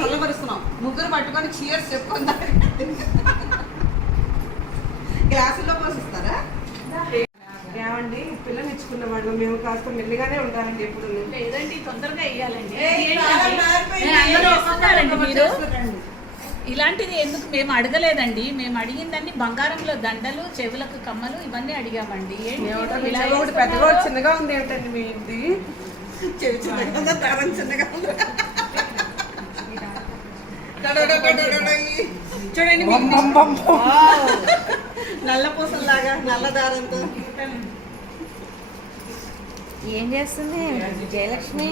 చల్లబరుస్తున్నాం. ముగ్గురు పట్టుకొని చీర్స్ చెప్పుకుందా గ్లాసుల్లో పోసిస్తారా? ఏమండి పిల్లలు ఇచ్చుకున్న వాళ్ళు మేము కాస్త మెల్లిగానే ఉంటారండి ఎప్పుడు. లేదండి తొందరగా ఏంటండి? చేస్తున్నారండి. ఇలాంటిది ఎందుకు మేము అడగలేదండి. మేము అడిగిందండి బంగారంలో దండలు చెవులకు కమ్మలు ఇవన్నీ అడిగామండి? పెద్దగా చిన్నగా ఉంది ఏమిటండి మీ ఇంటి? చెవి చిన్నగా ఉందా, దారం చిన్నగా ఉందా? చూడండి. నల్ల పూసల్లాగా నల్ల దారంతో. ఏం చేస్తుంది? జయలక్ష్మి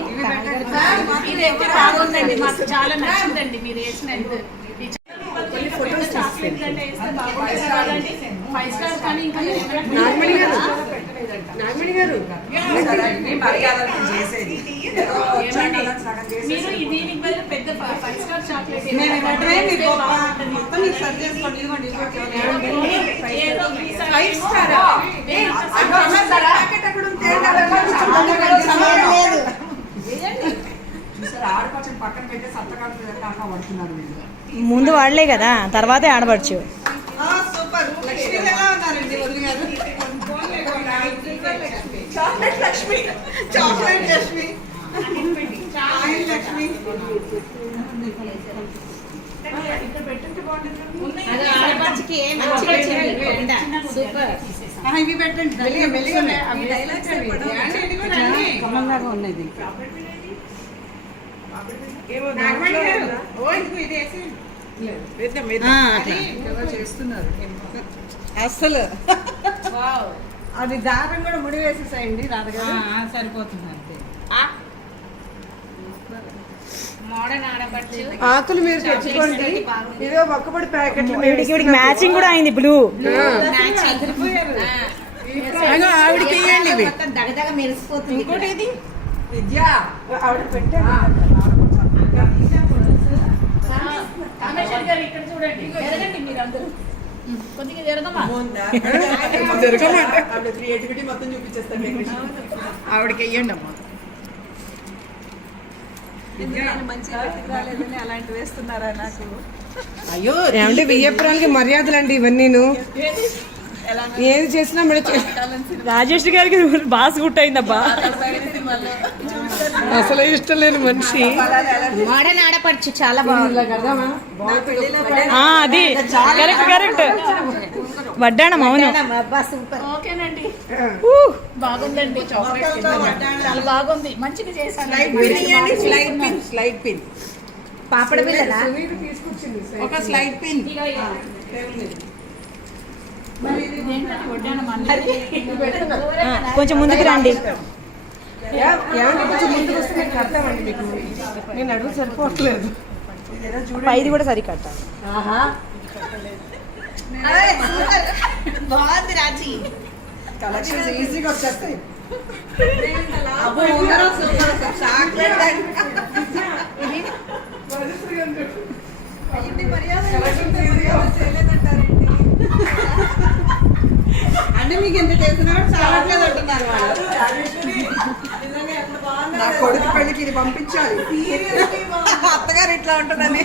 బాగుందండి మాకు చాలా నచ్చిందండి మీరు నాగమణి గారు ఏమండి? మీరు ఈ దీనికి నేను మీకు. మొత్తం చేసుకోండి ఇదిగోండి. ముందు వాడలే కదా తర్వాతే ఆడపడచ్చు ఆ, సూపర్ లక్ష్మి ఎలా ఉన్నారండి వదిలి గారు చాక్లెట్ లక్ష్మి చాక్లెట్ లక్ష్మి లక్ష్మి. ఇవి పెట్టండి మెల్లిగా మెల్లిగా డైలాగ్స్ వేద్దాం. అది దారం కూడా ముడి వేసేసాయండి రాధగారు సరిపోతుంది అంతే. ఆకులు మీరు తెచ్చుకోండి. ఇదో ఒక్కపడి ప్యాకెట్లు మేము వీడికి వీడికి మ్యాచింగ్ కూడా అయింది బ్లూ. ఆవిడకి ఇవ్వండి ఇవి. దగదగ మెరిసిపోతుంది ఇంకోటి ఇది విద్యా. ఆవిడ పెట్టాను కామేశ్వరి గారు ఇక్కడ చూడండి. జరగండి మీరు అందరూ కొద్దిగా జరగమా జరగమంటే ఆవిడ క్రియేటివిటీ మొత్తం చూపించేస్తాను ఆవిడకి వెయ్యండి అమ్మా అయ్యో ఏమంటే వియ్యపురాలకి మర్యాదలు అండి ఇవన్నీను. ఏది చేసినా రాజేష్ గారికి బాగా సూట్ అయిందబ్బా. అసలు ఇష్టం లేని మనిషి. మోడర్న్ ఆడపడచ్చు చాలా బాగుంది. అది. Correct correct. వడ్డాణం అవును. ఓకేనండి. బాగుందండి చాక్లెట్ చాలా బాగుంది. మంచిగా చేశాను. స్లైడ్ పిన్ స్లైడ్ పిన్ పాపడ పిల్లలా? ఒక స్లైడ్ పిన్. కొంచెం ముందుకు రండి. ఏమంటే కొంచెం ముందుకు వస్తే నేను కడతామండి మీకు. నేను అడుగు సరిపోవట్లేదు. పైది కూడా సరికట్టాలి బాగుంది రాజీ. కలెక్షన్స్ ఈజీగా వచ్చేస్తాయి. అంటే మీకు ఎంత తెలిసిన చావట్లేదు అంటున్నారు వాళ్ళు. నా కొడుకు పెళ్ళికి ఇది పంపించాలి. అత్తగారు ఇట్లా ఉంటుందని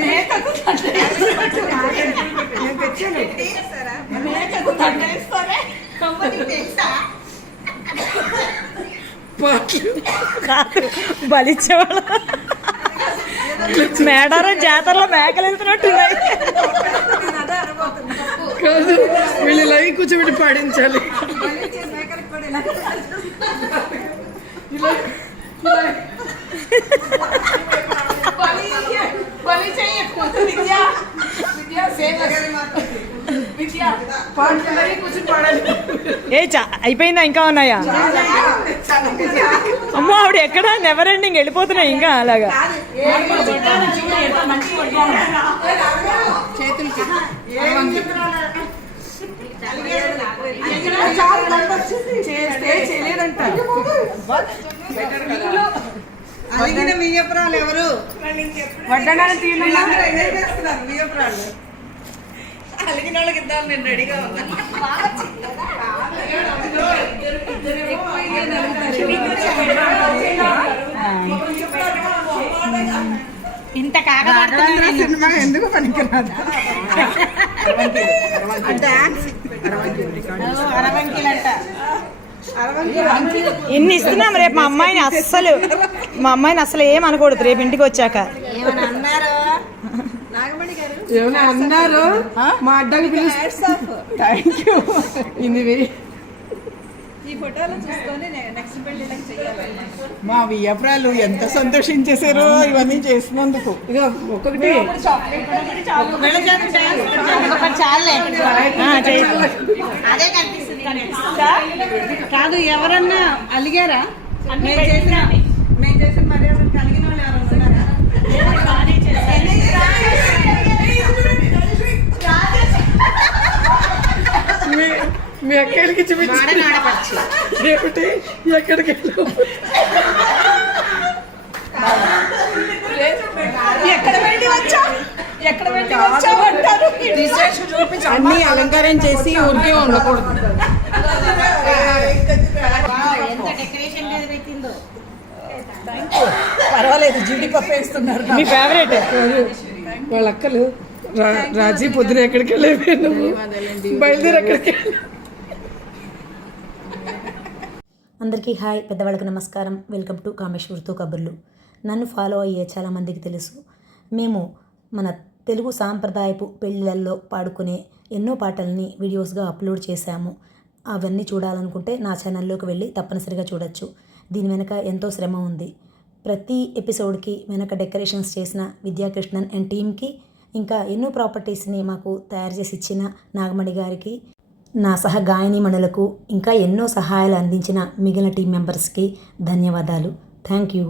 మేకకు కాదు బలిచ్చేవాళ్ళు మేడారం జాతరలో మేకలు కాదు వీళ్ళు లైవ్ కూర్చోబెట్టి పాడించాలి ఇలా. విద్య విద్య సేవ విద్య పాటలు లైవ్ కూర్చొని పాడాలి ఏ చా అయిపోయిందా ఇంకా ఉన్నాయా? అమ్మో ఆవిడ ఎక్కడ? నెవర్ ఎండింగ్ వెళ్ళిపోతున్నాయి ఇంకా అలాగా. చేస్తే చేయలేదంట. అలిగిన ఎవరు? అలిగిన వాళ్ళకి ఇద్దాం నేను రెడీగా ఇంత కాకపడుతున్నా సినిమా ఎందుకు పనికిరాదు? అరవంకిలంట. ఇన్ని ఇస్తున్నాం రేపు మా అమ్మాయిని అస్సలు. మా అమ్మాయిని అస్సలు ఏం అనకూడదు రేపు ఇంటికి వచ్చాక. ఏమని అన్నారు? నాగమణి గారు? ఏమైనా అన్నారు? మా అడ్డానికి థ్యాంక్ యూ ఇది మా వియ్యపురాలు ఎంత సంతోషించేశారో ఇవన్నీ చేసినందుకు. ఇక ఒక్కొక్కటి ఒకటి చాలే. ఆ, చెయ్యి. అదే కనిపిస్తుంది. కాదు ఎవరన్నా అలిగారా? మేము చేసిన మర్యాద కలిగిన వాళ్ళు ఎవరన్నా ఉన్నారా మీ మీ అక్కడికి చూపించి. ఎక్కడికి ఎక్కడ వెళ్ళి వచ్చా ఎక్కడ వెళ్ళి వచ్చావు అంటారు? అన్ని అలంకారం చేసి ఊరికే ఉండకూడదు. పర్వాలేదు జీడిపప్పు వేస్తున్నారు మీ ఫేవరెట్ వాళ్ళ అక్కలు రాజీ పొద్దున ఎక్కడికి వెళ్ళేవి నువ్వు? బయలుదేరి ఎక్కడికి అందరికీ హాయ్ పెద్దవాళ్ళకి నమస్కారం. వెల్కమ్ టు కామేశ్వర్తో కబుర్లు. నన్ను ఫాలో అయ్యే చాలామందికి తెలుసు. మేము మన తెలుగు సాంప్రదాయపు పెళ్ళిళ్ళల్లో పాడుకునే ఎన్నో పాటల్ని వీడియోస్గా అప్లోడ్ చేశాము. అవన్నీ చూడాలనుకుంటే నా ఛానల్లోకి వెళ్ళి తప్పనిసరిగా చూడొచ్చు. దీని వెనక ఎంతో శ్రమ ఉంది. ప్రతి ఎపిసోడ్కి వెనక డెకరేషన్స్ చేసిన విద్యాకృష్ణన్ అండ్ టీమ్కి ఇంకా ఎన్నో ప్రాపర్టీస్ని మాకు తయారు చేసి ఇచ్చిన నాగమణి గారికి నా సహ గాయనీమణులకు ఇంకా ఎన్నో సహాయాలు అందించిన మిగిలిన టీం మెంబర్స్కి ధన్యవాదాలు. Thank you